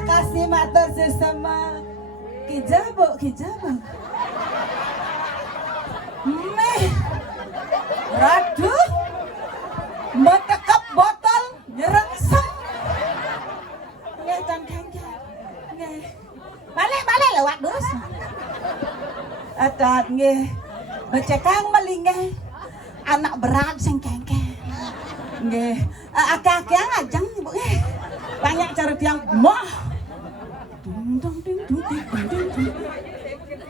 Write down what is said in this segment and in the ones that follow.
Terima kasih matur sesama. Kijabo. Meh. Raduh. Metekap botol nyerengseng. Nggih tan kanjang. Nggih. Balik lewat dus. Atat nggih. Becekang melingeh. Anak berat sing kengkeng. Nggih. Akeh-akeh ngajeng Ibu nggih. Banyak cara tiang moh.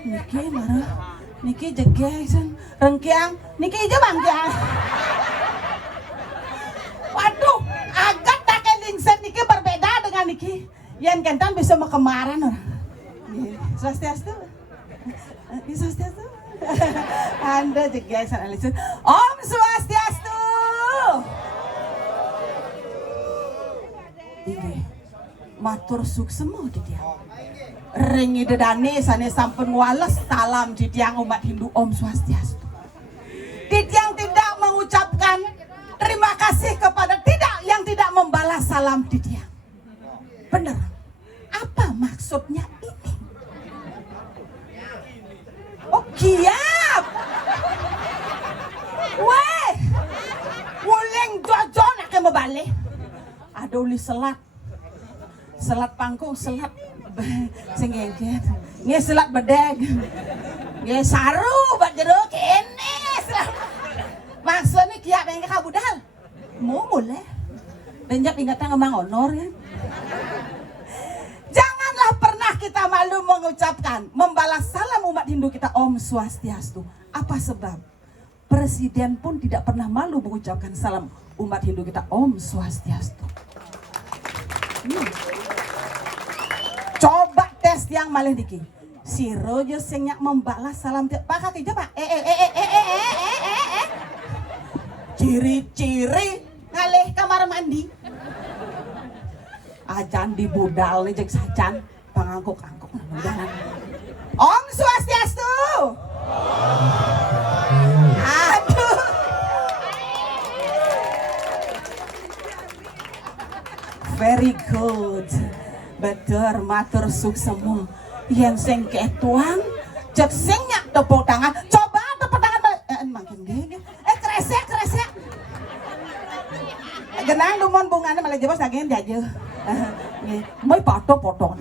Niki marah. Niki jegesen. Rengkiang. Niki aja bang ya. Waduh, agak tak lingsen niki berbeda dengan niki. Yang kentan bisa mau kemarin orang. Swastiastu. Swastiastu. Anda jegesen alisun. Om Swastiastu. Ini matur suksemo di dia. Ringi dedane sane sampun wales salam di tiang umat Hindu Om Swastiastu. Di tiang tidak mengucapkan terima kasih kepada yang tidak membalas salam di tiang. Benar. Apa maksudnya ini? Oh kiap. Weh. Wuling jojo nak membalik. Ada uli selat pangkung selat sing ngengket nge selat bedeg nge saru bat jeruk kene maksudnya kiap yang kabudal mau mulai benjak ingatan ngomong honor ya. Janganlah pernah kita malu mengucapkan membalas salam umat Hindu kita Om Swastiastu. Apa sebab? Presiden pun tidak pernah malu mengucapkan salam umat Hindu kita Om Swastiastu. Coba tes yang malih diki. Si Rojo sengnya membalas salam tiap pakak aja pak. Ciri-ciri ngalih kamar mandi. Ajan di budal nih jeng sajan pangangkuk-angkuk jalan. Om Swastiastu. Aduh. Very good. Betul matur suksemu. Yang sing ketuang cek sing nyak tepuk tangan. Coba tepuk tangan makin gede. Kresek. Genang lumon bungane malah jebos saking jaje. Nggih, moy foto-foto.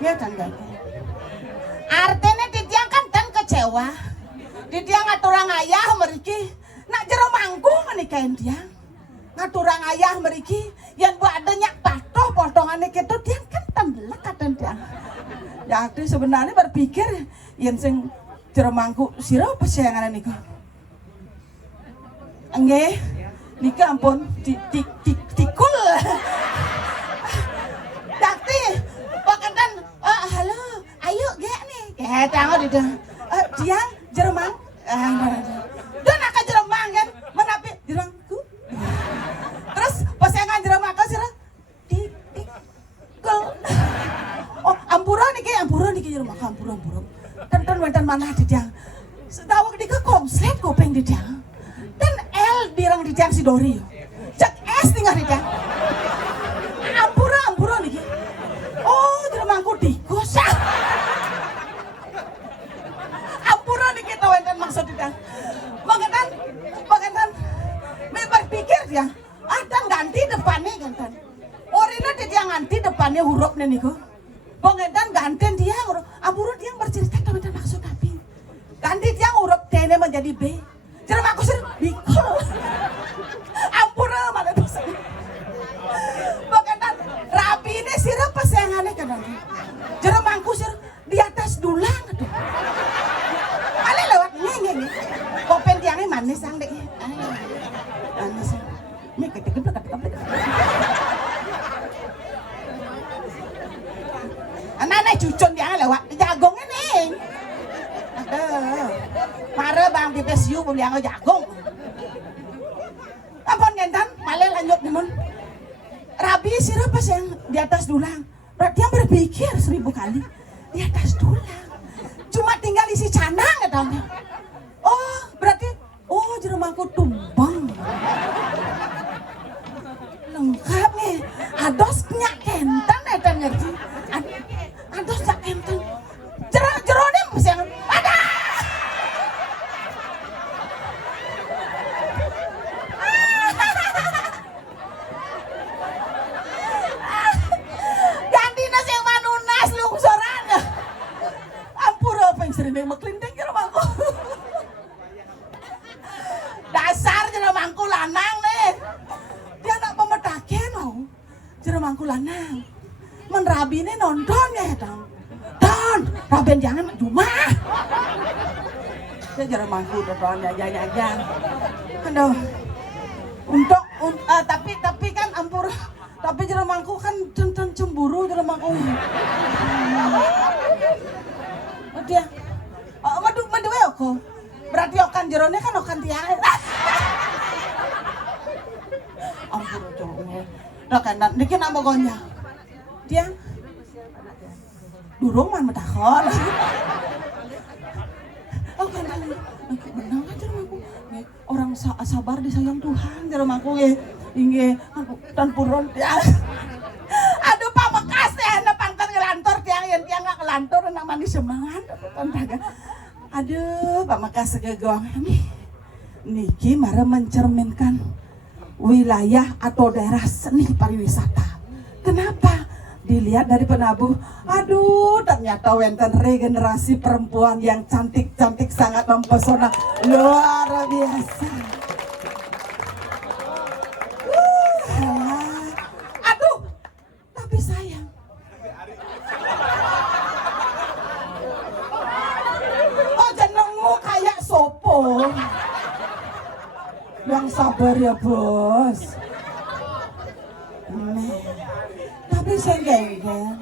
Ya kan guys. Artinya ditiang kan dan kecewa. Ditiang ngaturang ayah meriki. Nak jero manggung menikahin tiang. Ngaturang ayah meriki. Yang buat adanya patuh potongan itu tiang kan tembelak katan tiang. Jadi sebenarnya berpikir yang sing jero mangku sira apa sayangan niku. Nggih. Nika ampun tikul. Dakti paketan halo ayo gek nih. Tanggo di tiang jero mang. Dan akan jeremang kan menapi jerangku. Terus pasangan jeremang kau sira tikul. Oh ampura niki jeremang ampura. Tenten wonten manah di tiang. Sedawak dika komslet kopeng di tiang. Dan L dirang di tiang Sidori. Cek S tinggal di tiang. Ampura niki. Oh jeremangku tikus. Ampura niki tawentan maksud di tiang. Pengentan berpikir dia dan ganti depannya gantan orina dia ganti depannya hurufnya niku pengentan ganti dia huruf aburu dia bercerita teman maksud tapi ganti dia huruf T menjadi B jadi aku sih bikul ampura mana bisa pengentan rapi ini sirap pasangannya kadang jadi mangku sih di atas dulang tuh ale lewat ngeng kopen tiangnya manis sang dek manis ini gede-gede anak-anak cucun tiangnya lewat jagongnya nih aduh marah bang pipes yu beli yang jagung apa ngentan malah lanjut nih rabi siapa sih yang di atas dulang berarti yang berpikir 1000 kali di atas dulang cuma tinggal isi canang katanya. Oh berarti oh jeruk mangku tumbang mangku lanang. Men rabine nonton ya dong. Don, raben jangan cuma. Dia jarang mangku nonton aja. Aduh. Tapi kan ampur. Tapi jarang mangku kan cemburu jarang mangku. Dia. Madu aku. Berarti okan jerone kan okan tiang. Ampun cowoknya. Nah kan niki nama gonya. Dia durung mah metakon. Oh kan benang aja aku. Orang sabar disayang Tuhan jero mangku nggih. Inggih tan puron ya. Aduh pamekas teh na pangkat ngelantor tiang yen tiang gak kelantor nang mandi semangat pantaga. Aduh pamekas gegong nih. Niki mara mencerminkan wilayah atau daerah seni pariwisata. Kenapa? Dilihat dari penabuh, aduh ternyata wenten regenerasi perempuan yang cantik-cantik sangat mempesona, luar biasa. Aduh, tapi sayang. Oh jenengmu kayak sopo. Yang sabar ya bos. Tapi saya geng-geng.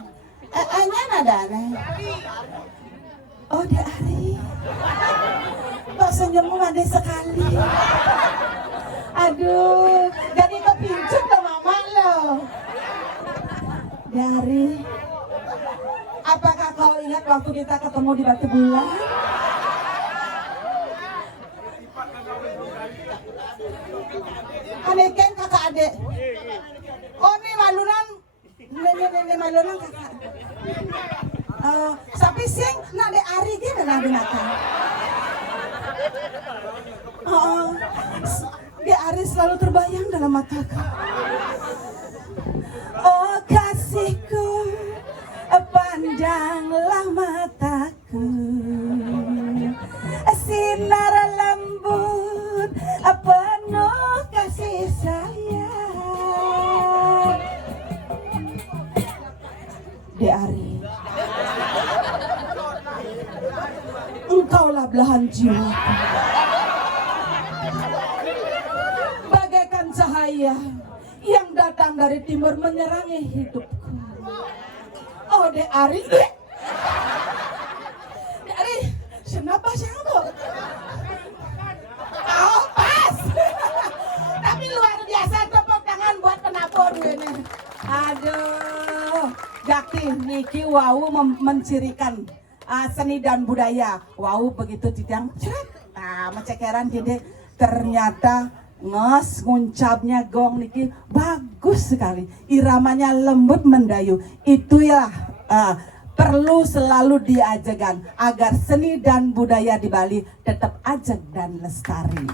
Anyan ada nih. Oh dia Ari. Kok senyummu manis sekali. Aduh, jadi kepincut loh mama lo. Dari. Apakah kau ingat waktu kita ketemu di Batu Bulan? Aneken kakak adik. Oh nih malunan. Ini malunan kakak. Sapi sing nak de Ari gini nak binatang. Di Ari selalu terbayang dalam mataku. Oh kasihku, pandanglah mataku. Sinar lembut, penuh kasih sayang. Di Ari, engkaulah belahan jiwaku, bagaikan cahaya yang datang dari timur menyerangi hidupku. Oh De Ari, De Ari, kenapa sanggup? Oh pas, tapi luar biasa tepuk tangan buat penabur ini. Aduh, Jaki niki wau mencirikan seni dan budaya. Wau begitu titiang, mecekeran jadi ternyata nguncapnya gong niki bagus sekali. Iramanya lembut mendayu. Itu ya perlu selalu diajarkan agar seni dan budaya di Bali tetap ajeg dan lestari.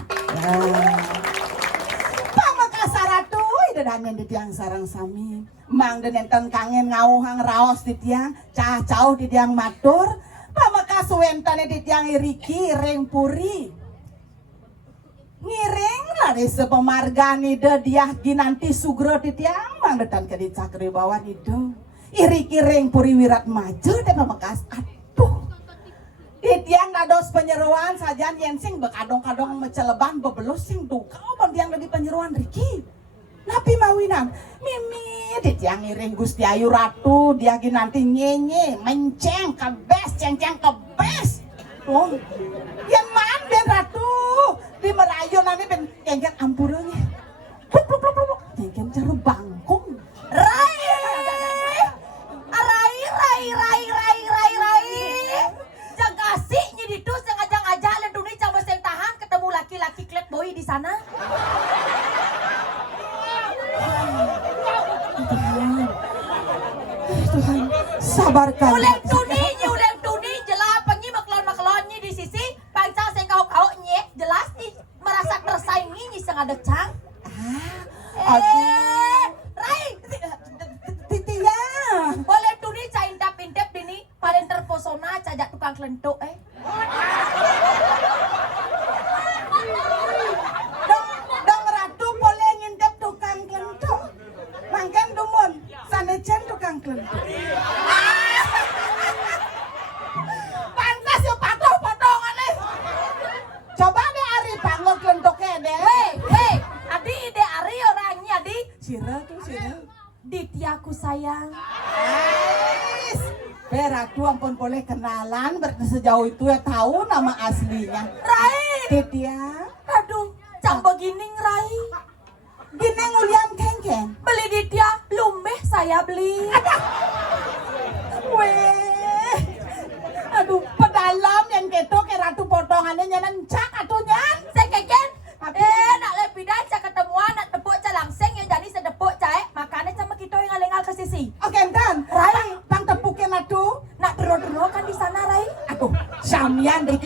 Pamakasaratu dedanen di tiang sarang sami. Mang denenten kangen ngauhang raos di tiang, cah-cauh di tiang matur. Pamakasuwentane di tiang iriki reng puri. Ngiring lah desa pemargani de diah ginanti sugro di tiang mang detan ke di cakri bawah itu. Iri kiring puri wirat maju deh Pamekas. Aduh. Di tiang dados penyeruan sajan yensing bekadong-kadong meceleban bebelus sing dukau tiang dari penyeruan Riki. Napi mawinan Mimi di tiang iring Gusti Ayu Ratu dia nanti nyenye menceng kebes ceng-ceng kebes. Oh. Yang man ben Ratu di merayu nanti ben kengket ampurannya. Pluk. Kengket jaru bangkung. Rai. Jagasih nyidi tuh sengaja lenduni coba sing tahan ketemu laki-laki klet boy di sana. Tuhan, sabarkan. Uleng tuni jelas pengi maklon-maklonnya di sisi pancang sing kau nye jelas nih merasa tersaingi nyi sing ada cang. Rai Titia. boleh tuni ca intap-intap dini paling terpesona cajak tukang kelentuk Dong Ratu boleh ngintip tukang kelentuk. Mangken dumun. Sira tuh Sira. Dityaku sayang. Ais, Ratu ampun boleh kenalan sejauh itu ya tahu nama aslinya. Rai. Ditya. Aduh, cang begini Rai. Gini ngulian kengkeng. Beli Ditya, lumbeh saya beli. Weh. Aduh, pedalam yang keto ke Ratu potongannya nyanan cak atunya. Saya keken. Nak lebih dah cak ketemuan nak tepuk cak langseng ya jadi sedepuk cak. Makanya sama kita yang ngalengal ke sisi. Oke, kan? Rai. Bang tepukin aduh. Nak dero-dero kan di sana Rai. Aduh, samian deh.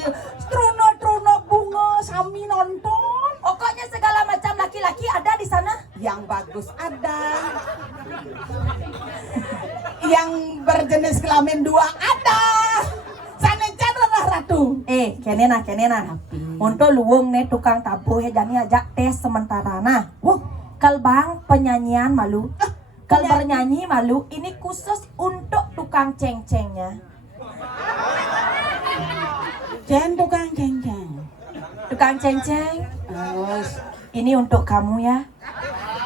Truno bunga sami nonton. Pokoknya segala macam laki-laki ada di sana. Yang bagus ada. Yang berjenis kelamin dua ada. Sana lah Ratu. Kenena. Untuk luwung nih tukang tabuh ya jadi ajak tes sementara nah. Kalbang penyanyian malu. Kal bernyanyi malu ini khusus untuk tukang ceng-cengnya. Tukang ceng-ceng. Tukang ceng-ceng. Terus. Ini untuk kamu ya.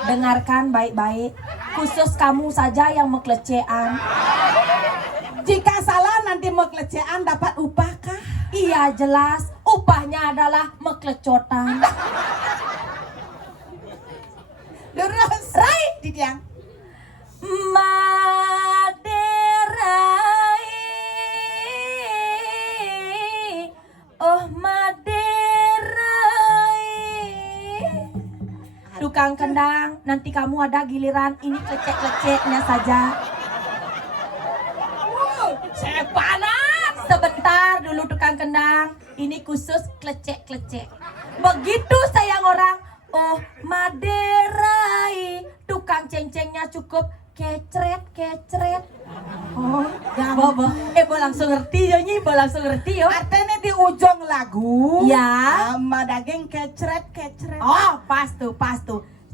Dengarkan baik-baik. Khusus kamu saja yang mekelecehan. Jika salah nanti mekelecehan dapat upah kah? Iya jelas. Upahnya adalah meklecotan. Lurus. Rai. Ditiang. Maderai. Oh Maderai. Tukang kendang, nanti kamu ada giliran ini klecek-kleceknya saja. Saya panas. Sebentar dulu tukang kendang. Ini khusus klecek-klecek. Begitu sayang orang. Oh Maderai. Tukang ceng-cengnya cukup kecret. Oh, Bobo. Bo langsung ngerti yo nyi, bo langsung ngerti yo. Artinya di ujung lagu. Ya. Sama daging kecret. Oh, pas tuh.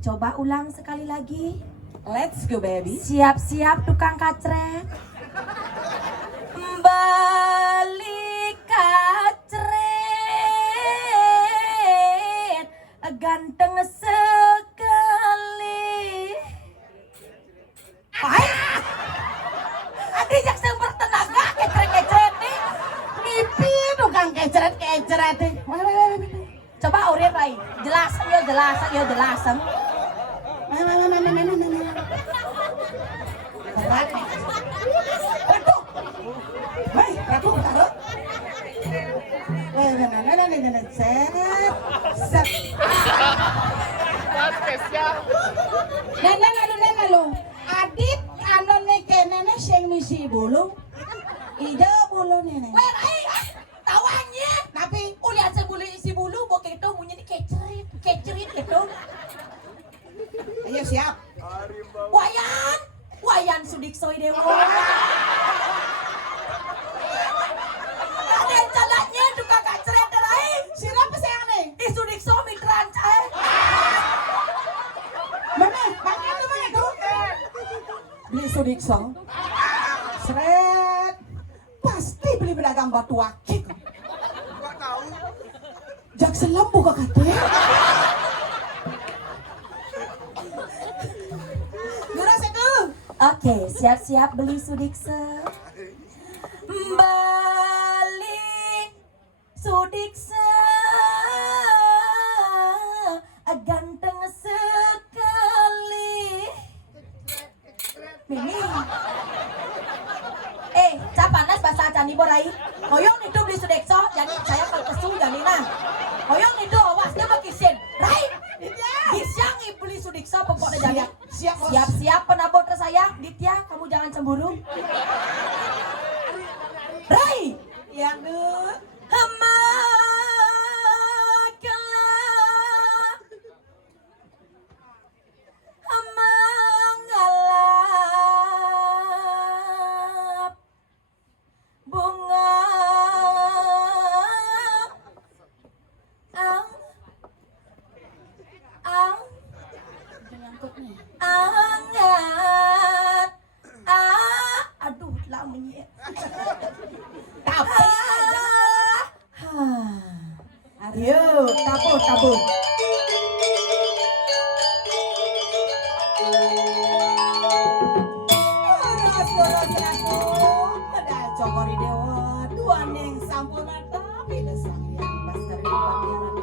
Coba ulang sekali lagi. Let's go baby. Siap-siap tukang kacret. Balik kacret. Ganteng sekali. Adik jaksa bertenaga kecret nih. Mimpi tukang kecret. Coba Aurin Rai, jelasan yo. Ratu, taruh. Lalu. Adit anone kenene sing misi bulu. Ijo bulu nene. Weh Rai, tawanya. Tapi Ulian saya bulu isi bulu, bok itu punya di kecerit gitu. ayo siap. Wayan Sudiksoy dewa. Ada jalannya tukang kacret Rai. Siapa sayang nih? Sudikso mikran cai. Mana? Makan lu mana tuh? Beli Sudikso. Seret. Pasti beli pedagang batu akik. Jak selam buka katanya. Lurus itu. Oke, siap-siap beli Sudikso. Balik Sudikso. Ganteng sekali. Mimi. Capanas bahasa Candi Borai. Hoyong itu beli Sudikso, jadi saya kalau kesung jadi nah. Hoyong itu awas dia makisin. Rai. Disyang beli Sudikso pokoknya jadi. Siap-siap penabur tersayang. Ditya, kamu jangan cemburu. Rai. Yang dulu. Mengalap bunga angat aduh lamanya Tapi ayo tabuh ori dewa duan yang sampurna tapi desang yang basar depan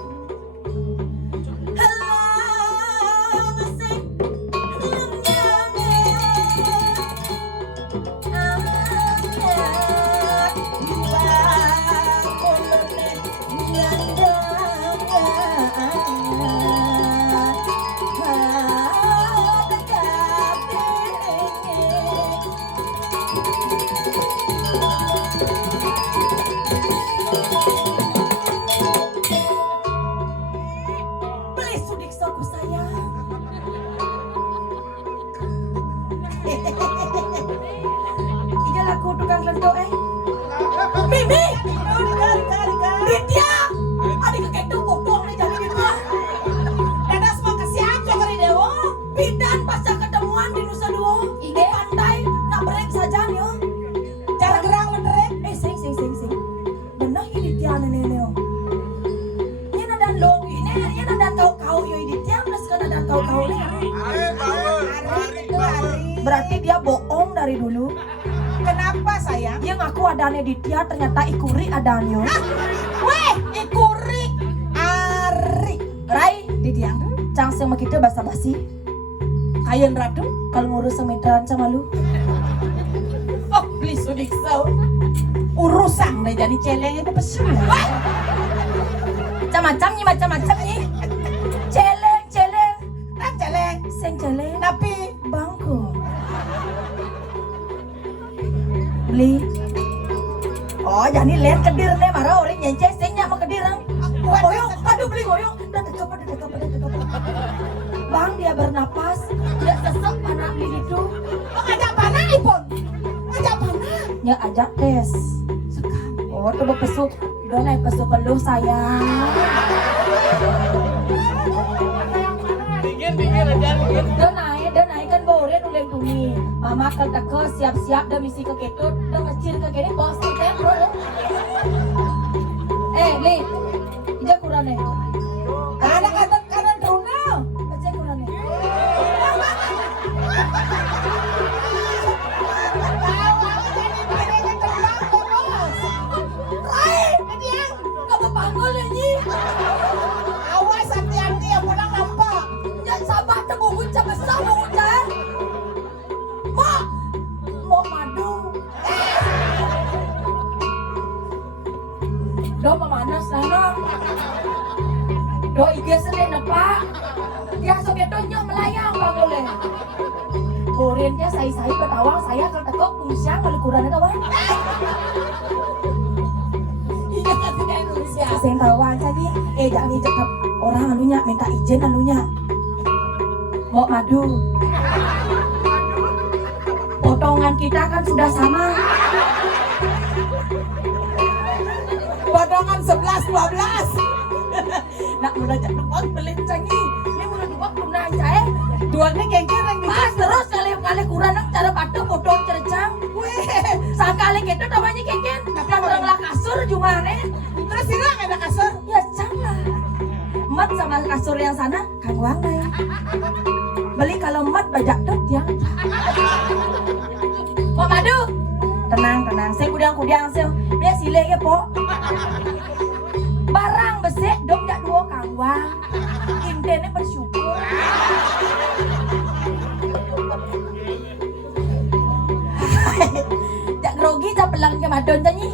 Beli sudik soku sayang. Ija laku tukang lentok Mimi! Ditya! Adik keketu bodong nih jadi gitu. dadas mau ke siapa ori dewa Bidan pasca ketemuan di Nusa Dua. Di pantai nak break saja nih. cara gerang menderek Sing. Benar ini Ditya nenek. Ini nadan long ini nadan kau yo Ditya plus kan nadan kau nih. hari itu hari Berarti dia bohong dari dulu. kenapa sayang Yang aku adanya Ditya ternyata ikuri adanya. weh ikuri ari Rai, didiang cang sama kita basa-basi. kayen ratu Kalau ngurus semedran sama lu. oh beli sudik so urusan deh jadi celeng itu pesu Macam-macam nih. Celeng. kan celeng Seng celeng. tapi Bangku. Beli. Oh, jadi len kedir nih marah orang nyenceng sengnya sama kedirang. Goyong, aduh beli goyong. Udah dekap. Bang dia bernapas, dia sesek anak beli itu. oh ngajak panah ipon ngajak panah Ya ajak tes. Oh, coba pesuk. Udah naik pesuk lu sayang. Udah naik kan boren ulen tuni. Mama kan teke siap-siap dah misi ke ketut, dah ngecil ke kene bos teh bro. Li, ija kurang nih. ada kanan Bruno Baca kurang nih. Gak berpanggul ya nyi. awas hati-hati yang pulang nampak Jangan sabar terbungun besar bungun cah. Mau madu. Do memanas nana. Do ige sene nepak. Dia sok itu nyo melayang panggulnya. Borennya saya petawang saya akan tekok pungsiang kalau kurangnya kawan. iya kasih dari Indonesia Sing tawang saja. Jangan cakap orang anunya minta izin anunya. Mau madu. Potongan kita kan sudah sama. potongan 11-12 Nak mudah jatuh uang beli canggih. Ini mudah uang belum naik cah. duanya gengger yang Mas terus kali kurang cara batu potong cercang. weh Sakali gitu namanya keken. Kan orang lah kasur jumane. terus silang ada kasur Ya jangan. Mat sama kasur yang sana kan uang naik. Beli kalau mat bajak tuh dia. Mau madu? Tenang. Saya kudang sih. Dia sile ya po. Barang besek dong jak dua kawang. Indene bersyukur. Jak grogi jak pelang ke madon tadi.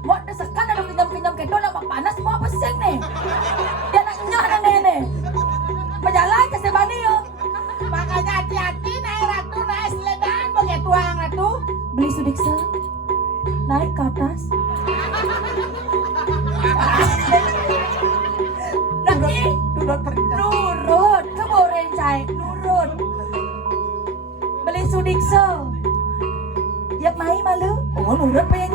Mau desekan ada kenyam kedo nama panas mau peseng nih. Dia nak nyok dan nene. Berjalan ke sebani yo. makanya hati-hati naik ratu naik seledan begitu tuang ratu Beli sudikse. Naik ke atas. Nanti turun perintah nurut ke boren cai nurut. Beli sudikse. Yak mai malu. Oh nurut pa yan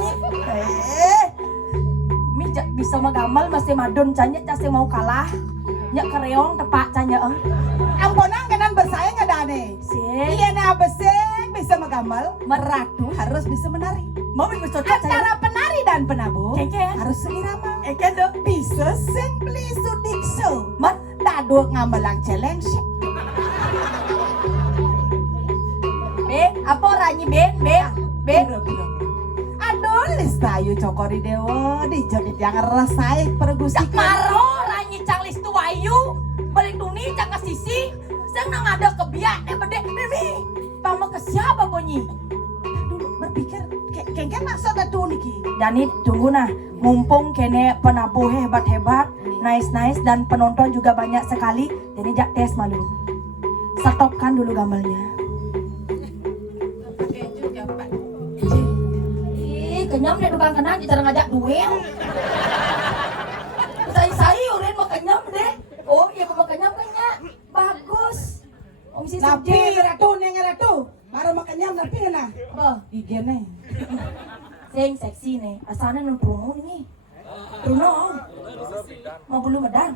Mi bisa magamal masih madon canya case mau kalah. Nyak kereong tepak canya amponang kanan bersaing ada nih Sih. iya nah beseng bisa megamal meratu harus bisa menari Mau minggu cocok canya. antara penari dan penabuh Keken. harus seirama Eken dong. bisa sing beli sudikso Mat. daduk ngamelang celeng sih Ben, apa orangnya Ben? Ben. Aduh, lis tayo cokori dewa, di jodit yang resai pergusi. Cak maro ranyi cang lis tuayu, balik tuni cak ke sisi, sang nang ada kebiak bede mimi. Pama ke siapa bunyi? Dulu berpikir, kengken maksudnya tuh niki. Dani tunggu nah, mumpung kene penabuh hebat-hebat, nice dan penonton juga banyak sekali, jadi jak tes malu. Stopkan dulu gambarnya. Pakai juga Pak. Ih, kenyam deh tukang kenang cara ngajak duel. Saya urin mau kenyam deh. Oh iya mau kenyam bagus. Om si Napi ratu, baru makanya napi na. Bah, Igene. sing seksi nih. Asalnya nun Bruno ini. Bruno. Mau bulu medan.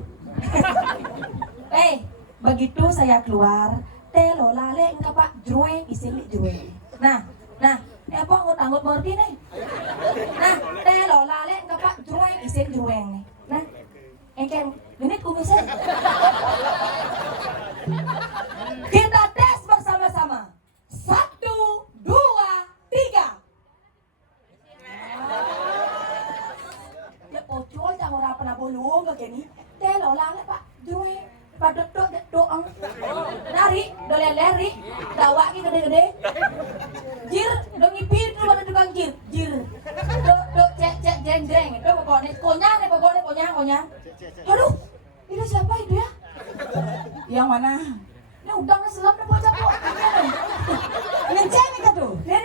Begitu saya keluar, telo lale enggak Pak, jueng isili jueng. Nah, ini apa anggut bordi nih? Nah, telo lale enggak Pak, jueng isil jueng nih. Nah, engkeng, genit kumisnya. Kita tes bersama-sama. 1, 2, 3. Ya pocol jangan orang pernah bolong ke gini. Telo lale Pak, jueng. Padot doang. Nari, dolen-leri, dawa ki gede-gede. Jir, dong ngipir lu pada tukang jir. Do cek jeng. Itu pokoknya konyang. Aduh, itu siapa itu ya? Yang mana? Ini udang selam nih bocah kok. Lenceng nih tuh. Nih.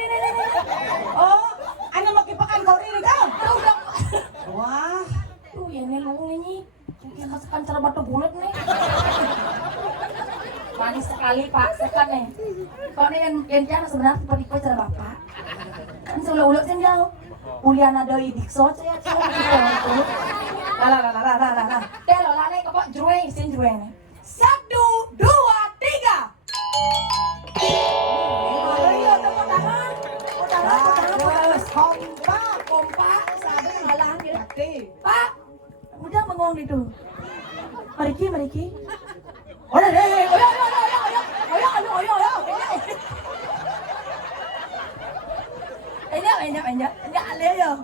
Oh, ana mau kipakan kori nih kau. Udang. Wah, Tuh ya nelung ini. Yang kasihkan cara batu bulat nih. Manis sekali Pak, sekan nih. Kalau ini yang jangan sebenarnya seperti kau cara bapak. Kan ulah-ulah sih jauh. Ulian ada idikso saya tuh. Lah. Telo lale kok jueng sin jueng nih. 1, 2, 3. Ayo tepuk tangan. Kompak. Sabar halang ya. Pak, udah bengong itu. Mariki. Oyo. Ini ale ya.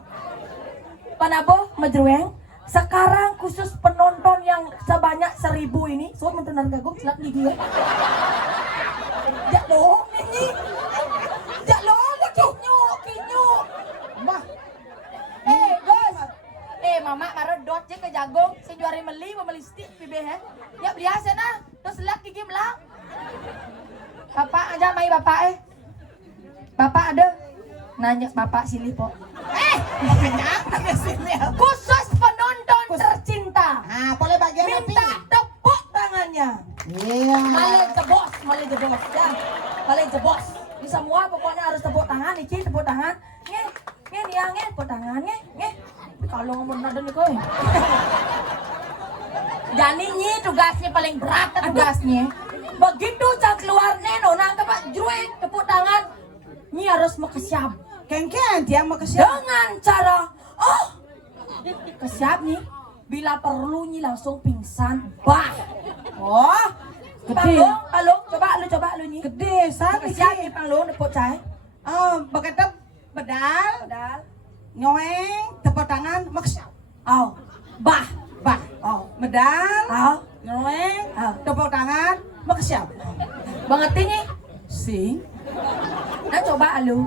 Panabo majrueng. Sekarang khusus penonton yang sebanyak 1000 ini, so mentenar gagum selak gigi ya. Jak loh ini. Jak loh kinyu. Mah. Guys. Mama karo dot je ke jagung, si juari meli stik pibe he. Ya biasa nah, terus selak gigi melang. Bapak aja mai bapak Bapak ada. Nanya bapak silih po. Ada sini. Khusus penonton tercinta. Ah, boleh bagian api. Minta tepuk tangannya. Iya. Male jebos. Ya. Male jebos. Di semua pokoknya harus tepuk tangan, Iki tepuk tangan. Nge, tepuk tangan, nge. Kalau ngomong nada nih koy. Jadi ini tugasnya paling berat tugasnya. Begitu cang keluar neno nangkep Pak Jueng tepuk tangan. Ini harus makasiap. Kengken dia mau kesiap. Dengan cara kesiap nih. Bila perlu nih langsung pingsan. Bah. Oh, gede. Palung, coba lu nih. Gede, sana Kesiap nih palung tepuk cai. Begitu bedal, Padahal. nyoeng, tepuk tangan, maksiat. Bah. Medal, nyoeng, Au. tepuk tangan, maksiat. Banget nih. Sing. Nah coba lu.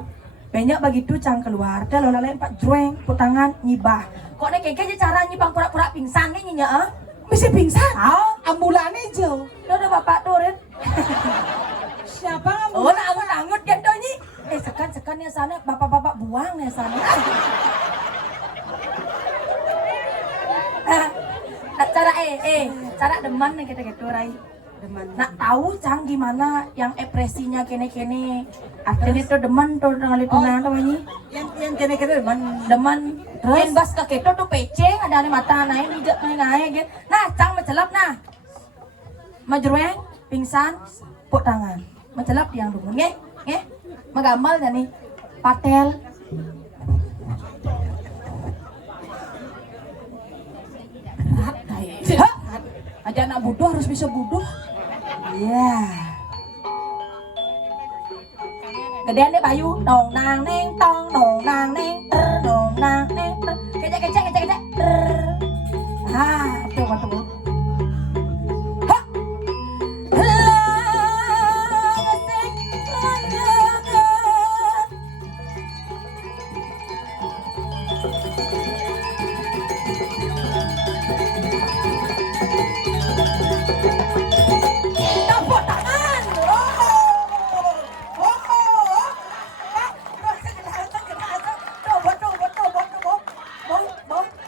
Banyak begitu cang keluar. Kalau lain Pak Jueng, tepuk tangan, nyibah. Kok nek kayaknya cara nyibang pura-pura pingsan nih nya Bisa pingsan? Ambulan jauh. Udah bapak turun. Siapa Oh, angut gitu nih. Sekan ya sana, bapak-bapak buang ya sana. Cara deman nih gitu Rai. Nak tahu cang gimana yang ekspresinya kene-kene. Artinya itu deman tuh dengan itu namanya. Yang kene-kene Deman. Terus bas ke keto tuh PC ada nih mata naik dijak naik gitu. Nah, cang mencelap nah. Majrueng, pingsan, puk tangan. Mencelap yang dulu. Nge. Magamal kan nih. Patel. berat kayak. Aja anak butuh harus bisa butuh. Yeah. Gedean deh Bayu. Nong nang neng tong, nong nang neng ter, nong nang neng ter. Kecek. Ah, coba tunggu. Ha. Ngesek lanjangan. Tepuk tangan.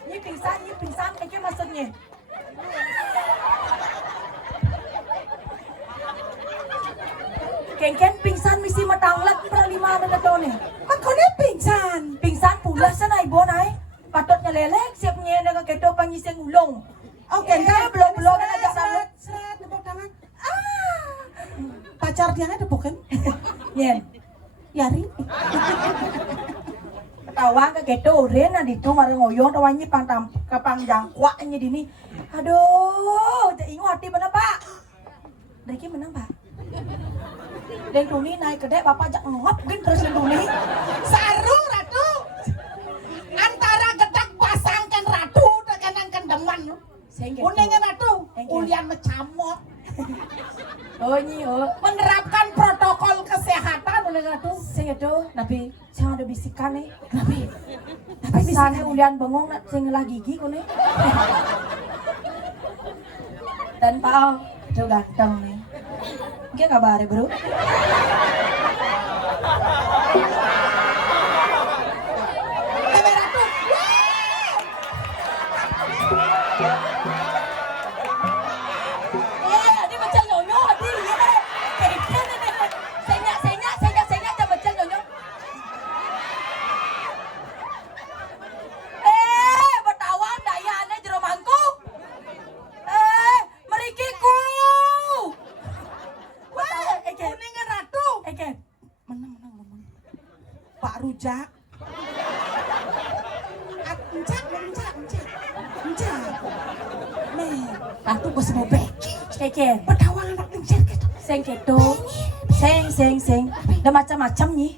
Ini pingsan, kayak maksudnya. Ken pingsan misi matanglat pra lima na to nih. Kan kau ni pingsan. Pingsan pula sa na ibo na Patot nyelelek siap nye na keto pangiseng ulong. Oke, Ken belum na aja sama. Seret, tepuk tangan. Pacar dia ada bukan? Yen. Yari. Tawa ka keto ren na dito marang oyong tawanyi pang kapangjang kwa nya dini. Aduh, tak ingo hati mana Pak? Daki menang Pak. Dan Tuni naik kedek bapak jak ngop gen terus Tuni. Saru ratu. Antara gedak pasangkan ratu dengan kendeman. Unengnya ratu. Ulian mecamok. Oh nyi Menerapkan protokol kesehatan uneng ratu. sing itu nabi jangan ada bisikan nih. Tapi Sana ulian bengong nak sing ngelah gigi kone. Dan Pak itu ganteng nih. Gak kabar ya bro? ratu. Adi macam nyonyo adi ya. Kayak nih. Senya aja macam nyonyo. Bertawan dayane jero mangkuk. Merikiku. Unengnya ratu. Eken. Menang. Pak Rujak. Encak. Nih, ratu bos mau beki. Eken. Pedawang anak encak gitu. Seng keto. Seng. Ada macam-macam nih.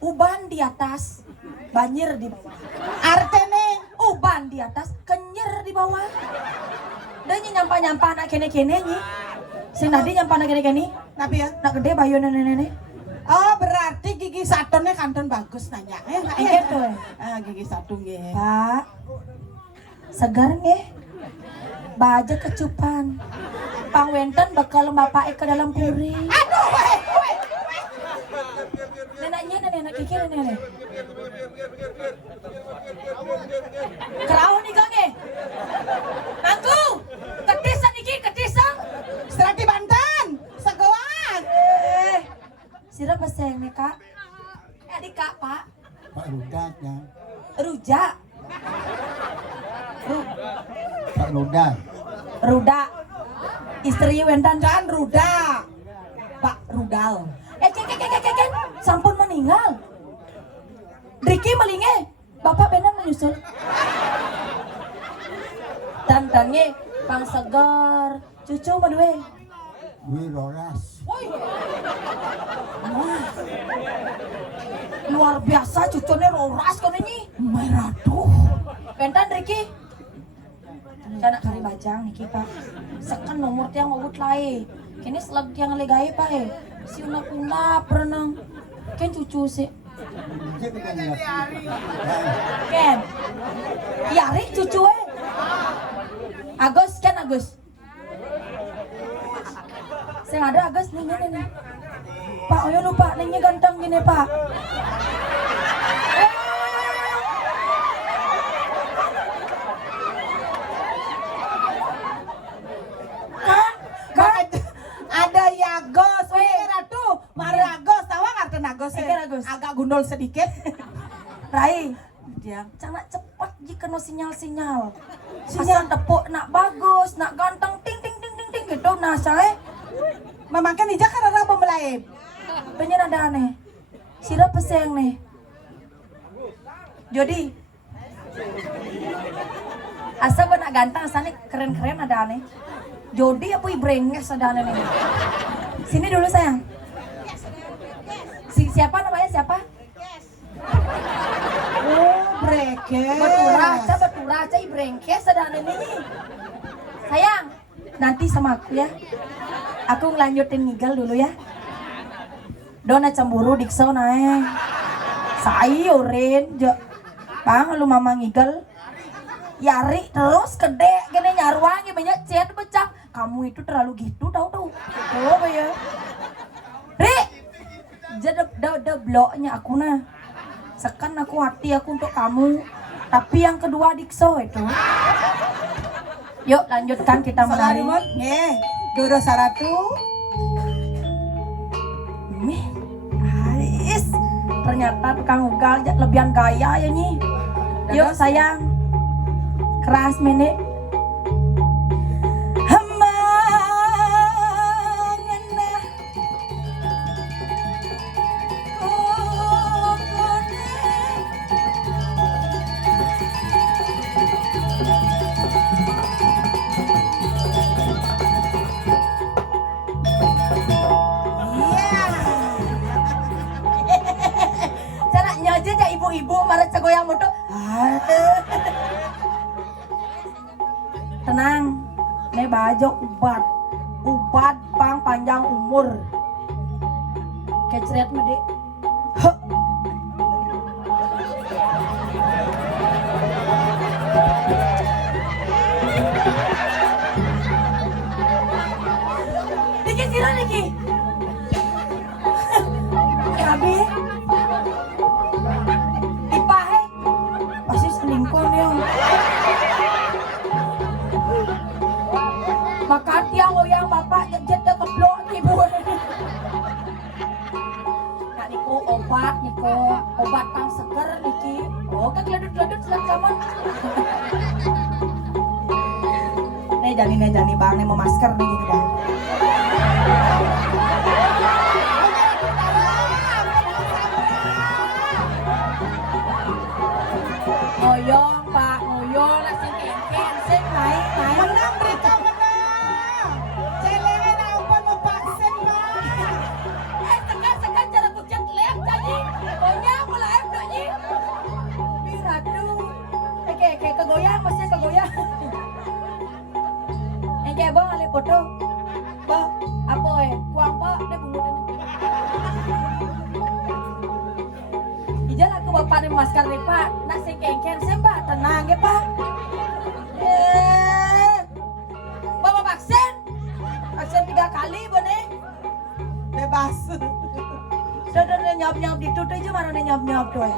Uban di atas, banjir di bawah. Artene Uban di atas, kenyer di bawah. Dan nyampa anak kene-kene nih. Sing tadi nyampa anak kene-kene. nabi ya. Nak gede bayu nenek-nenek. Oh, berarti gigi satonnya kanton bagus nanya. Iya tuh. Gigi satu nggih. Pak, segar nggih. Baja kecupan. Pang wenten bakal bapak ke dalam puri. Aduh, weh. Neneknya nenek kiki nenek. Kerau nih gange. Aku, ketisan iki ketisan. Serati Banten, Segoan. Sira peseng nih kak. Adik kak pak. Pak Rudat ya. Rujak. Pak Rudat. Ruda. Istri wentan. Dan Ruda. Pak Rudal. Cek. Sampun meninggal. Riki melinge. Bapak benar menyusul. Tantannya pang segar. Cucu badue. Dwi Roras. Luar biasa cucunya roras kan ini. Meratuh. Bentan Riki. Anak kari bajang niki pak. Sekan nomor tiang ngobut lai. Kini selag tiang legai pak si unap renang. Ken cucu sih. Ken. Yari cucu Agus kan Agus. Saya ada Agus nih. Pak, ayo lupa nengnya ganteng gini pak. Ada Yagos, Ratu, Maragos, tahu nggak Agos? Agos. Agak gundul sedikit. Rai, dia sangat cepat jika no sinyal. Sinyal tepuk nak bagus, nak ganteng, ting gitu. Nah saya Memakan ija karena pembelain. pengen ada aneh. Sira peseng nih. Jody. Asa benak ganteng, asane keren-keren ada aneh. Jody apa ibrenges ada aneh nih. Sini dulu sayang. Siapa namanya siapa? Oh, breket. Beturaca, ibrengkes sedang ini. Sayang, nanti sama aku ya. Aku ngelanjutin ngigel dulu ya. Dona cemburu dikso nae. Sayurin, bang lu mama ngigel. Yari terus gede gini nyaruang banyak chat becak. Kamu itu terlalu gitu tahu. Oh ya. Ri, jadi udah bloknya aku nah. Sekan aku hati aku untuk kamu. Tapi yang kedua dikso itu. Yuk lanjutkan kita menari. Salarimot, nih, doro saratu. Mih, Ais. Ternyata tukang ugal lebihan gaya ya nyi. Yuk sayang. Keras menik. Ibu marah cagoyang moto. Tenang, ne bajo ubat pang panjang umur. Kecret mede. Niki sira niki. Kabe. Makan tiang yang bapak jet keblok ibu. Nak niku obat pang seger niki. Oh kan ledut selang zaman. Nih jani bang nih mau masker nih gitu bang. Ngoyong pak, ngoyong lah sing kengken sing naik. Menang berita menang. Celengan ampun mau vaksin bang. Sekan cara bukit lem jadi. Pokoknya mulai em dok nyi. Biradu. Kayak kegoyang masih kegoyang. Kayak bang ali foto. Bang, apa kuang pak dia bungut ini. Ijal aku bapak nih masker nih pak. Nasi kengken sembah tenang ya pak. Bapak vaksin 3 kali bone. Bebas. Sudah nyop di tutu aja marah nyop tuh.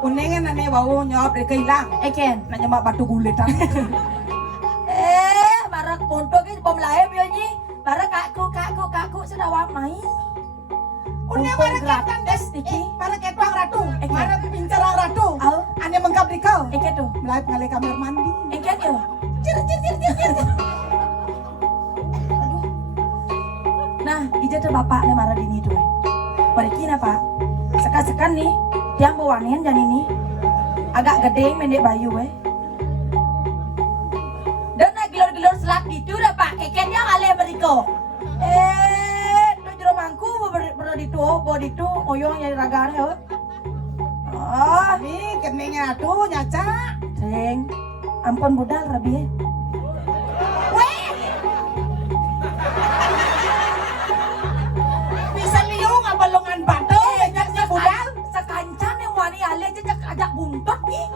Unengan ane bau nyop deh kehilang. Ken, Nanya mak batu gulitan. Marah puntuk ini bom lahir ya nyi. Marah kakku sudah wamai. Unya marah ketan des niki. Marah ketang ratu. Eken. Marah pincarang ratu. Au. Ane mengkap di kau. Ken tuh. Melai pengalih kamar mandi. Ken yo. Cir. Aduh. Nah, ija tuh bapak nih marah dini tuh. Balikin apa? Sekan nih, tiang bawanen jan ini. Agak gede mendek bayu weh. Dan gilor selat gitu dah pak. Ken yang alih beriko. Tuh jero mangku berditu, oyong nyari ragaan ya. Oh, Nih keningnya tuh nyaca. Ceng, ampun budal rabi. Bisa liung abalongan batu. Nyaknya budal. Sekancan yang wani alih aja ajak buntut nih.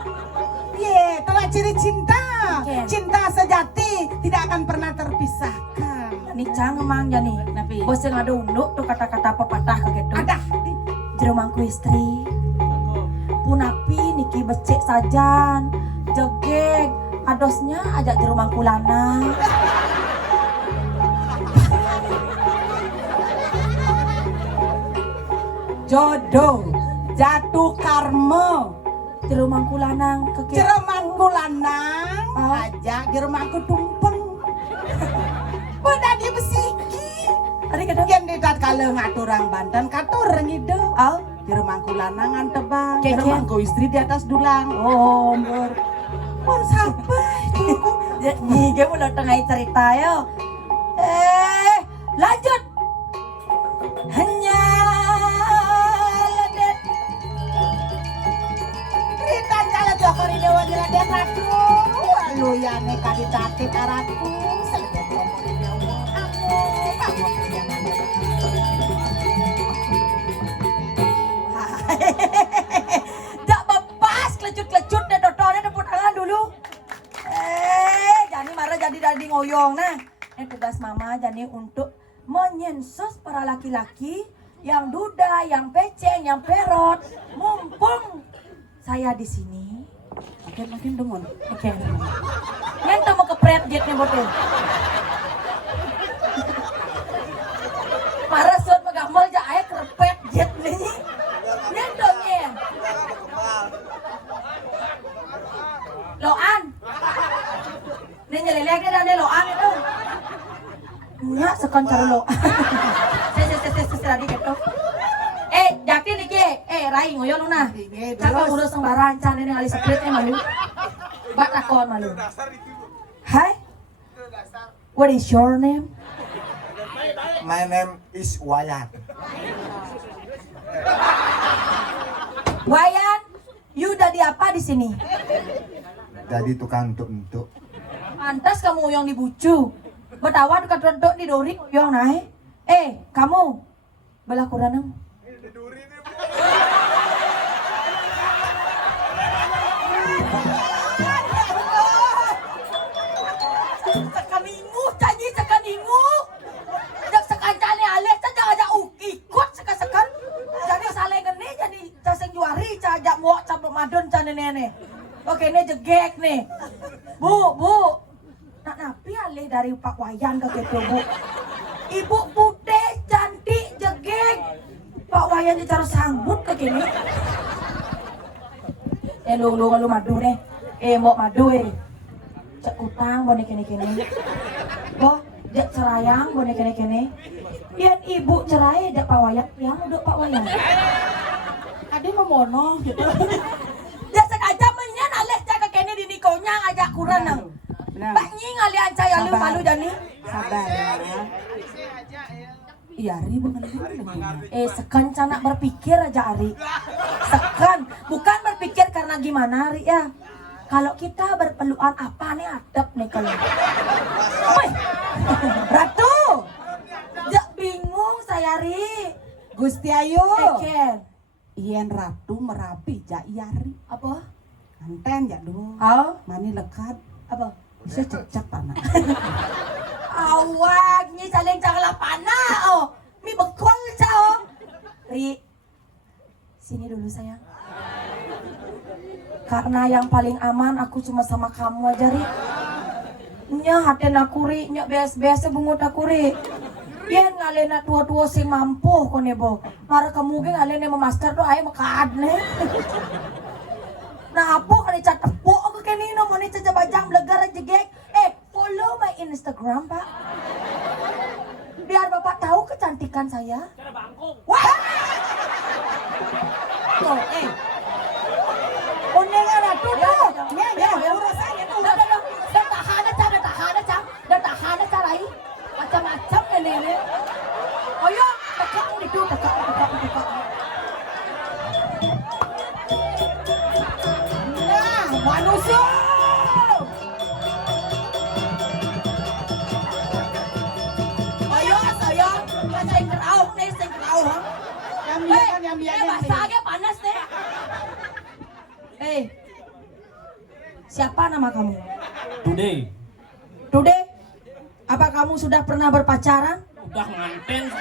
Ye, telah ciri cinta. Ken. Cinta sejati tidak akan pernah terpisahkan. Ini cang emang jani. Bos yang ada unduk tuh kata-kata pepatah kayak gitu. Ada. Jero mangku istri. Punapi niki becek sajan. Jegek. Adosnya ajak jero mangku lanang. Jodoh, jatuh karma. Jero mangku lanang keke. Jeremangku lanang, ajak jeremangku tumpeng. Udah dia besiki. Ari kadang Yang ditat kalau ngaturang Banten, katurang hidup. Al. Jeremangku lanang antebang, Keke. jeremangku istri di atas dulang. Oh, mur. Pun sampai itu. Nih, dia mulai tengah cerita yo. Lanjut. Hanya tadi tadi araku sedang ngomongin ya kamu yang ada. Tak bepas kelecut-kelecut dan dotornya tepuk tangan dulu. Jani marah jadi ngoyong. Nah, ini tugas mama Jani untuk menyensus para laki-laki yang duda, yang peceng, yang perot. Mumpung saya di sini. Makin dengon. Oke. Ngento mau kepret jetnya bodoh. Marah suat megamel ja ae kerepet jet nih. Nyendonya. Loan. Dia nyeleleknya dan dia loan itu. Nya sekon cara lo. Ses tadi gitu. Jakin iki. Rai ngoyo lu nah. Cakap urus sembarang can ini ngali spritnya malu. Bak takon malu. Hai. What is your name? My name is Wayan. Wayan, you jadi apa di sini? Jadi tukang untuk. Pantas kamu yang dibucu. Betawa dekat rontok di dori yang naik. Kamu belah kuranang. Sekaningu, canyi sekaningu. Jak sekancane alih saja aja ikut sekan. Jadi saling ngene jadi casing juari cajak muak sampai madon cane nene. Oke ini jegek nih. Bu. Nak napi alih dari Pak Wayan ke gitu, Bu. Ibu putih, cantik, jegek. Pak Wayan dicara sambut ke gini. Lu madu deh. Mau madu Cek utang bonek kene. Boh, jak cerayang bonek kene. Yang ibu cerai jak Pak Wayan, yang udah Pak Wayan. Ade memono gitu. Ya sengaja menyan alih cak kene di nikonya ngajak kurang nang. Pak nying alih ancai alih malu jani. Sabar ya. Iya, Ari mengenai. Sekan canak berpikir aja Ari. Sekan, bukan berpikir karena gimana Ari ya. Kalau kita berpelukan apa nih adab nih kalau. Woi, Ratu, jak bingung saya Ari. Gusti Ayu. Eken, Ien Ratu Merapi ja Iari. apa? Anten ya dulu. Mani lekat. Apa? Bisa cecak tanah. Awak ni saling cakap pana mi bekol cao. Ri, sini dulu sayang. Karena yang paling aman aku cuma sama kamu aja Ri. Nya haten aku Ri, nya biasa bungut aku Ri. Yen ngalena tua-tua sing mampu kone bo. Mara kamu ge ngalena memaster do ae makad ne. Nah apa kan cat tepuk aku kene no moni caca bajang blegar jegek. Follow my Instagram, Pak. Biar Bapak tahu kecantikan saya. Wah! Tuh, Unengan Ratu tuh. Ya, urusannya tuh. Dah tahan aja, Rai. Macam-macam nenek. Ayo, tekak itu. Nah, manusia. Yang biasa Basahnya panas deh. Siapa nama kamu? Today? Apa kamu sudah pernah berpacaran? Udah nganten.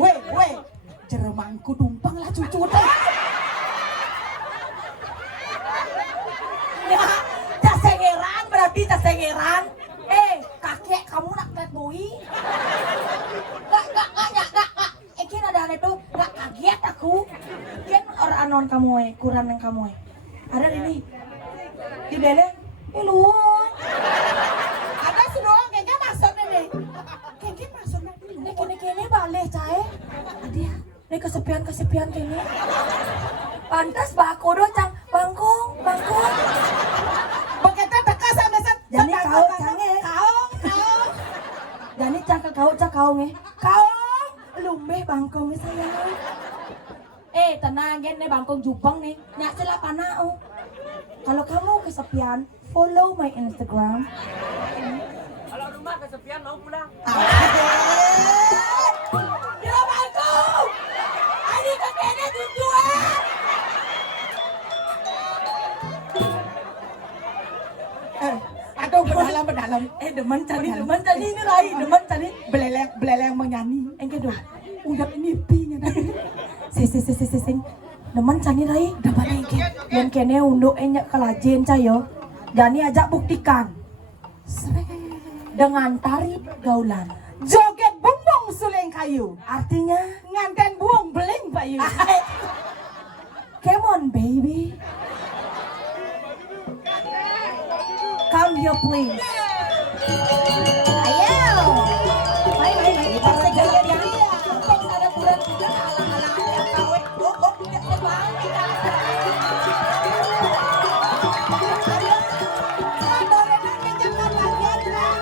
Weh, jeremangku tumpang lah cucu teh. Ya, casengeran berarti casengeran. Kakek kamu nak lihat boi? Gak. Ekin ada aneh tuh, gak kaget aku. Kan orang anon kamu kurang yang kamu Ada ini. Di beleng, luang. Ada sedoang kayaknya masuk nih. Kayaknya masuk nih. Kene balik cae. Dia. Ini kesepian kini. Pantas bako do cang bangkong. Begitu dekat sama set. Jadi kau cange. Kaong. Jadi cang ke kau cang kau nge. Kau lumbe bangkong sayang. Tenang gen nih bangkong Jepang nih. Nyak sila panao. Kalau kamu kesepian, follow my Instagram. Kalau rumah kesepian mau pulang. Di bangkong. Ani kakeknya jujur. Aduh berdalam. Demen cari ini lagi, demen cari Beleleng menyanyi. engke do. Udah ini pinya. Sing. Demen cari lagi, demen engke. Yang kene unduk enyak kelajen cayo. Jani ajak buktikan. Dengan tari gaulan. Joget bumbung suleng kayu. Artinya, Nganten buang beling bayu. come on baby. Come here please. Ayo. Main. Kita segala dia. Kok ada kurang juga alang-alang ya kau. Oh, tidak sebang kita. Dorena pinjamkan bagian lah.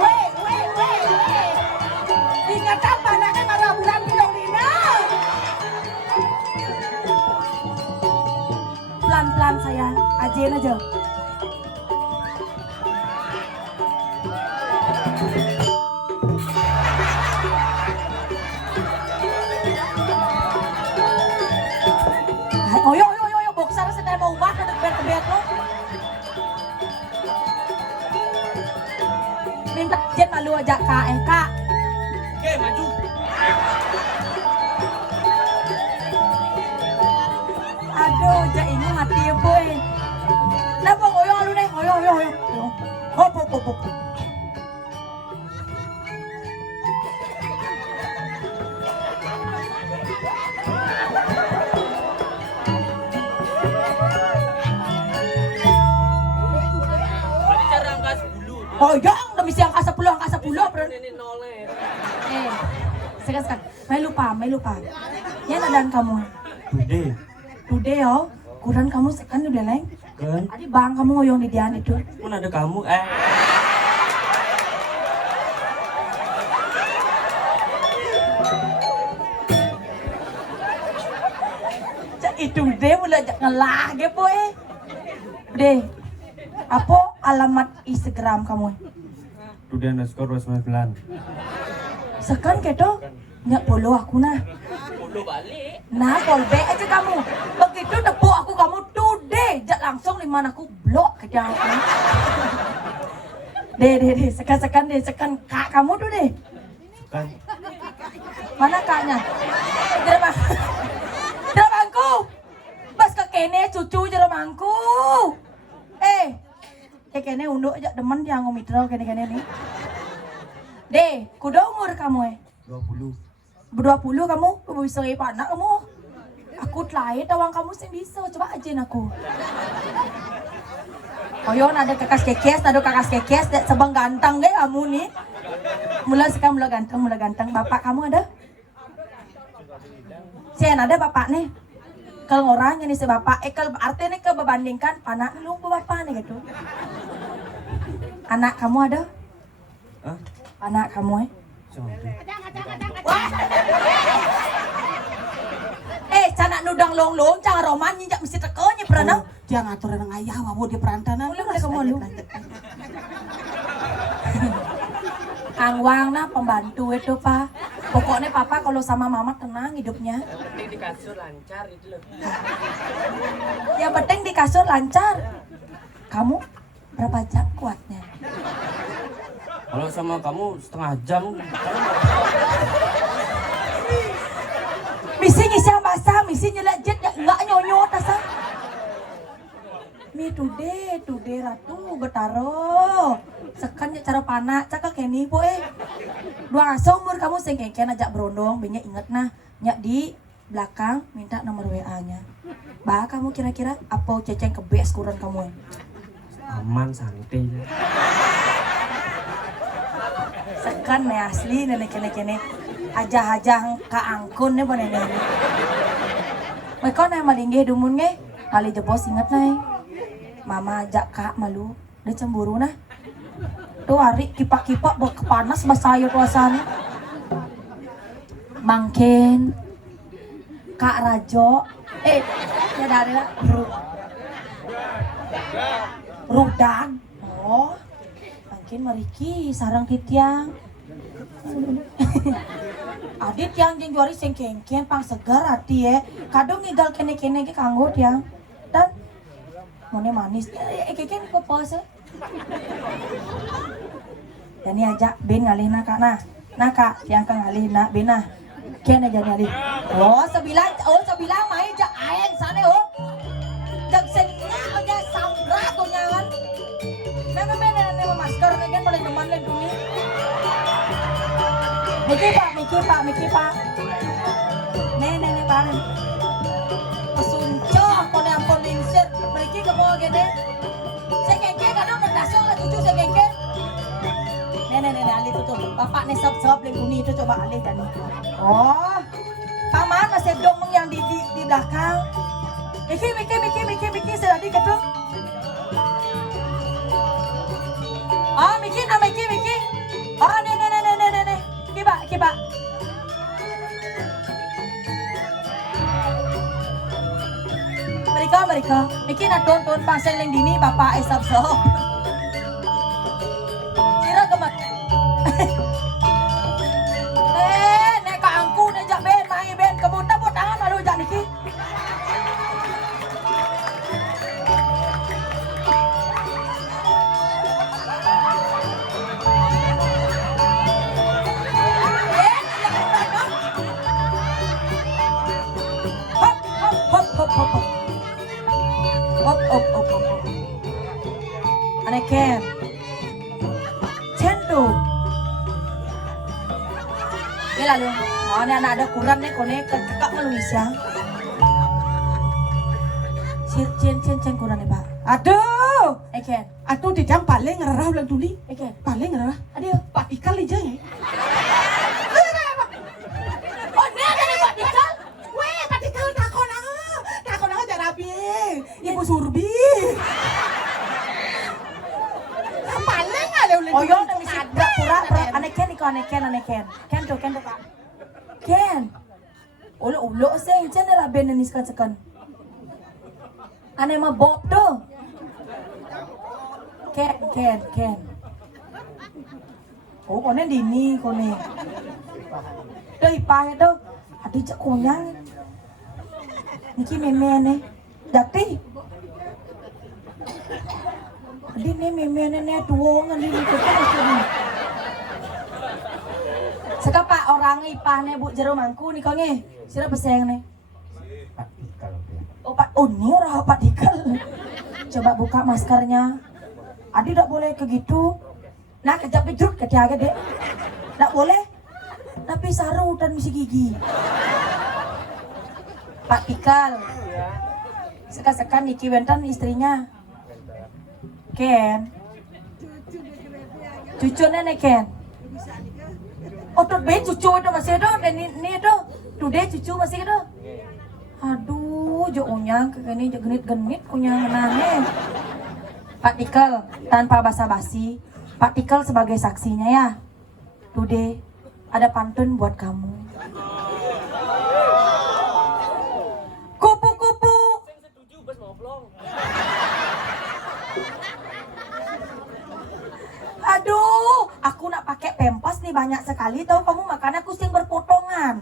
Weh. Ingat apa anaknya marah bulan bidong Lina? Pelan-pelan sayang, ajain aja. Oh yo, boxer sedang mau ubah ke kebet lo. Minta jen malu aja kak, kak. Oke, maju. Aduh, ja ini mati ya boy. Napa ngoyong lu nih, ngoyong. Hop. Tadi cara angkat bulu. Ngoyong, udah bisa angka 10, bro. Ini nolnya. Sekarang. May lupa. Yan nadaan kamu. Today yo, kurang kamu sekan di beleng. Kan? Adi bang kamu ngoyong di dian itu. Mana ada kamu? Cak itu deh mulai ngelah ge boy. Deh. Apa alamat Instagram kamu? Today_9. Sekan keto nyak follow aku nah. Bulu balik. Nah, follow back aja kamu. Begitu tepuk aku kamu today, jak langsung di mana aku blok ke dia. Deh, sekan kak kamu tuh deh. Kan Mana kaknya? Jeremangku. Bas ke kene cucu jeremangku. Kene unduk aja demen dia ngomidro kene nih. Deh, kuda umur kamu 20. 20 kamu, bisa anak kamu. Aku telahi tawang kamu sih bisa, coba ajain aku. Koyon ada kakas kekes, sebang ganteng deh kamu nih. Mulai ganteng. Bapak kamu ada? Sian ada bapak nih. Kalau orang yang si bapak, kalau artinya ke berbandingkan anak lu bapak nih gitu. Anak kamu ada? Hah? Anak kamu canak nudang long jangan roman nyak mesti tekonya pernah. Dia ngatur nang ayah wawo di perantana. Mulai kamu lu. Angwang nah pembantu itu pak. Pokoknya papa kalau sama mama tenang hidupnya. Yang penting di kasur lancar itu loh. Yang penting di kasur lancar. Kamu berapa jam kuatnya? Kalau sama kamu setengah jam. Misi ngisi basah, misi nyelak jet enggak nyonyot asa. Mi today ratu betaro. Sekan cara panak cakak keni po Dua asa umur kamu sing keken ajak berondong, banyak inget nah. Nyak di belakang minta nomor WA-nya. Bah, kamu kira-kira apa ceceng ke bes kurang kamu ya? Aman santai. Sekan nih asli nenek kene aja-aja kaangkun nih boleh nih. Mereka nih malinggih dumun nge, kali jebos inget nih. Mama ajak kak malu, dia cemburu nah. Tuh hari kipak-kipak berkepanas basah tuh asalnya. Mangkin, Kak Rajo, ya dari lah, Rudan, oh, mungkin Mariki sarang titiang. Adit yang jeng juari sing kengken pang segar hati ya, kadang ngigal kene-kene ke kanggo tiang, dan mone manis, keken kok pose. Dan ini aja ben ngalih nak kak nah kak tiang kang ngalih nak ben nah. Kian aja nyari. Oh sebilang main jak aeng sana oh. Jak sennya aja sambra tuh nyangan. Memang nenek masker nenek paling teman lagi tuh. Miki pak. Nenek paling. Pesunco kone ampun lingsir. Miki kemo gede. Saya kengke kadang nendasong lah cucu saya kengke. Nenek alih tuh bapak nih sob lingkuni itu coba alih kan. Oh, paman masih dong yang di belakang. Miki sedadi ketuk. Oh, Miki. Oh, nih. Kiba. Mereka. Miki nak tonton pasang yang dini bapak esap sob. Sira kemat. Nek kaangku nek jak ben mai ben kemuta pot tangan malu jak niki. Hop. Aneken. Cendo. Ini lalu, oh ini anak ada kurang nih, kone kekak Luisa. Cien kurang nih pak. Aduh, Eken, aduh didang paling ngerah ulang tuli. Eken, Paling ngerah. aduh. Pak Ikal aja ya. Oh ini ada nih Pak Dikal. Weh, Pak Ikal takon aja rapi. Ibu Surbi. Paling ada ulang Oh yo, udah misi pura. Aneken iko aneken. Ken tuh pak. Ken. Ulo sih, jangan raben nih sekan. Ane mah Bob tuh. Ken. Oh, kone dini kone. Tuh ipah itu. Aduh cek kunyang. Niki meme Dakti. Aduh nih meme nih tuongan nih kok. Sekapa orang ipah nih bu jero mangku nih konge. Sira peseng nih. Pak Ikal ya. Oh ini orang Pak Dikal. Coba buka maskernya. Adi tak boleh ke gitu. Nah kejap kejut ke tiaga dek. Tak boleh. Tapi saru dan misi gigi. Pak Dikal. Sekan Niki Wentan istrinya. Ken. Cucu nenek Ken. Oh tuh be cucu itu masih ada. Dan ini itu. Today cucu masih ada. Aduh, jo unyang ke gini jo genit unyang nane. Pak Dikal, tanpa basa-basi, Pak Dikal sebagai saksinya ya. Today ada pantun buat kamu. Kupu-kupu. Aduh, aku nak pakai pempas nih banyak sekali. Tahu kamu makannya kucing berpotongan.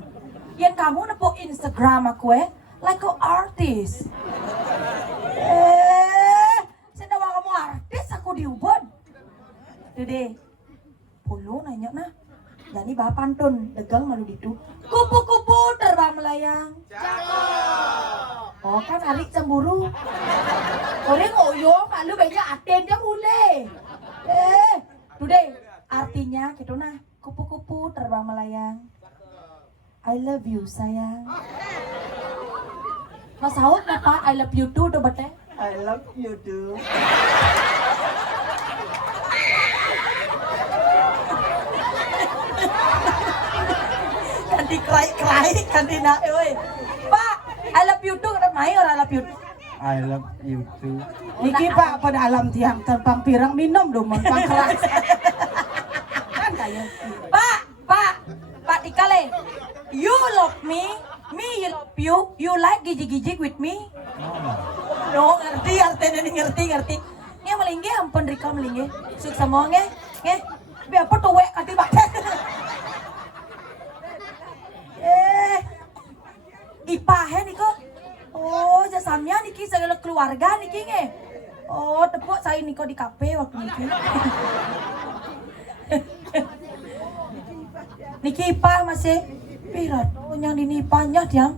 Yang kamu nepuk Instagram aku like a artist. Sendawa kamu artis aku diubah. Dede, puluh nanya nah. Jadi bapak pantun, degang malu ditu. Kupu-kupu terbang melayang. Oh kan arik cemburu. Orang ngoyo malu banyak aten dia mulai. Today artinya gitu nah. Kupu-kupu terbang melayang. I love you sayang. Mas Saud apa? I love you too do bete. I love you too. Ganti kerai ganti nak euy. Pak, I love you too kata mai orang I love you too. I love you too. Niki Pak pada alam tiang terbang pirang minum dong pang keras. Kan kayak Pak Dikale. You love me you love you like gijik-gijik with me. No, ngerti artinya ini ngerti. Nge melingge ampun Rika melingge. Suk sama nge. Bi apa tuh wek kati bak. Ipahe niko. Oh, jasamnya niki segala keluarga niki nge. Oh, tepuk saya niko di kafe waktu niki. Niki ipah masih. Pirat, yang dini ipahnya tiang.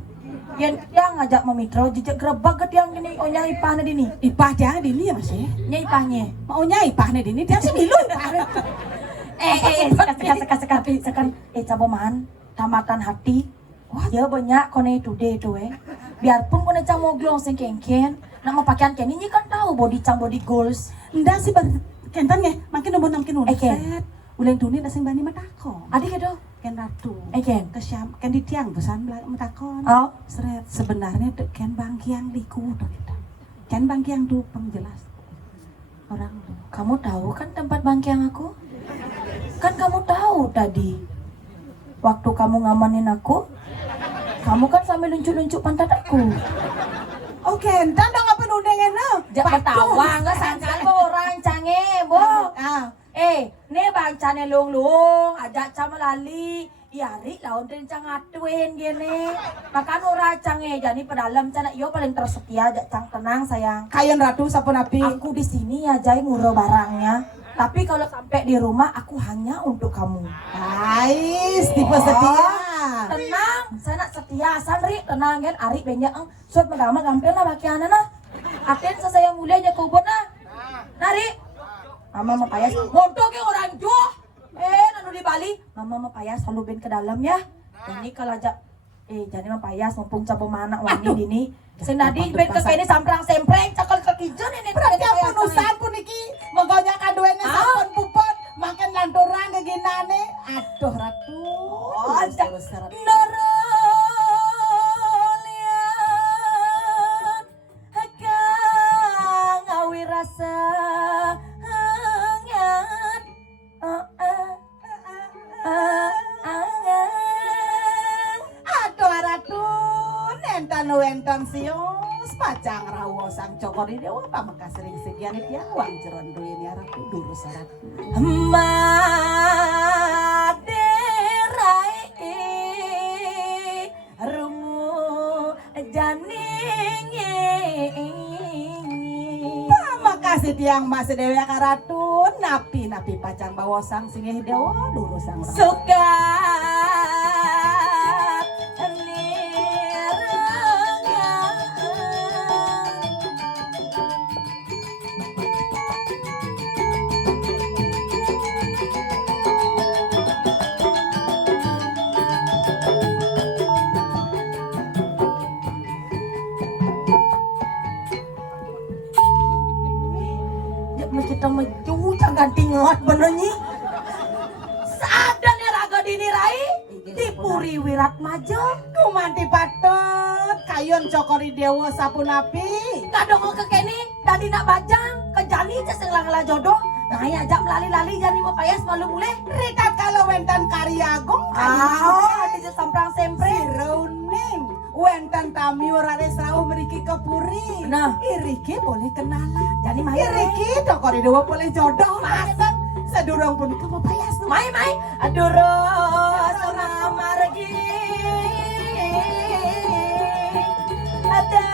Yang ngajak memitra jejak gerebak ke tiang gini. Oh, yang ipahnya dini. ipah dia di ini ya Mas. Nya ipahnya. Maunya ipahnya di ini dia sih milu ipahnya. Sekarang caboman tamatan hati. Wah, ya banyak kone today tuh biarpun kone cang moglong sing kengken, nama pakaian ken ini kan tahu body goals. Ndak sih kentan ya, makin nombor namkin udah Ken. set. Uleng dunia dasing bani matako. Adik itu. Ken ratu. Ken. Kesyam ken di tiang pesan matakon. Oh. Seret sebenarnya ken bangkiang liku tuh kita. Ken bangkiang tuh pengjelas. Orang tuh. Kamu tahu kan tempat bangkiang aku? Kan kamu tahu tadi. Waktu kamu ngamanin aku, kamu kan sambil luncuk-luncuk pantat aku. Oke, entar dong apa nundengen no? Jangan tawa, enggak sangkan orang cange, bo. Ne bang cane lung ajak sama lali. Iari lawan den cang atuin gini. Makan ora cange jadi pedalam cana iyo paling tersetia ajak cang tenang sayang. Kayan ratu sapu napi. Aku di sini ya jai nguro barangnya. Tapi kalau sampai di rumah aku hanya untuk kamu. Ais, tipe setia. Tenang, saya nak setia, Sandri, tenang kan, Ari banyak suat magama gampil lah bakiana nah. Aten saya mulia aja kubur nah. Nari, mama mapayas, montok yang orang juh. Nanu di Bali, mama mapayas selalu ben ke dalam ya. Ini kalau ajak, jadi mapayas mumpung capo mana wani dini. Senadi ben ke kene samprang sempreng cakal kekijen ini. Berarti ampun usahan pun iki, mogonya kaduene sampun pupot, makan lanturan keginane. Aduh ratu. Ajak Norolian Hakang awi rasa hangat Aduh ratu, nentan sios pacang rawo sang cokor ini dewa pameka sering sekian dia wang jeron duin ya ratu dulu syarat. Rungu janing Makasih tiang masih dewa karatu napi pacang bawa sang singih dewa dulu sang ratu. suka kita meju jangan tingot benernya seadanya raga dini rai dipuri wirat majo Kumanti patut kayon cokori dewa sapu napi. kadang ke kene tadi nak bajang ke jani sesenglah jodoh nah ya ajak melali-lali jani mapayas malu mulai Rikat kalau wenten karyagung ada samprang sempre Rauning wenten tami orare serau meriki kepuri. Nah. Iriki boleh kenalan. Jadi mai Iriki cokori dewa boleh jodoh. Masang sedurung pun ke mapayas. mai aduro sama margi ada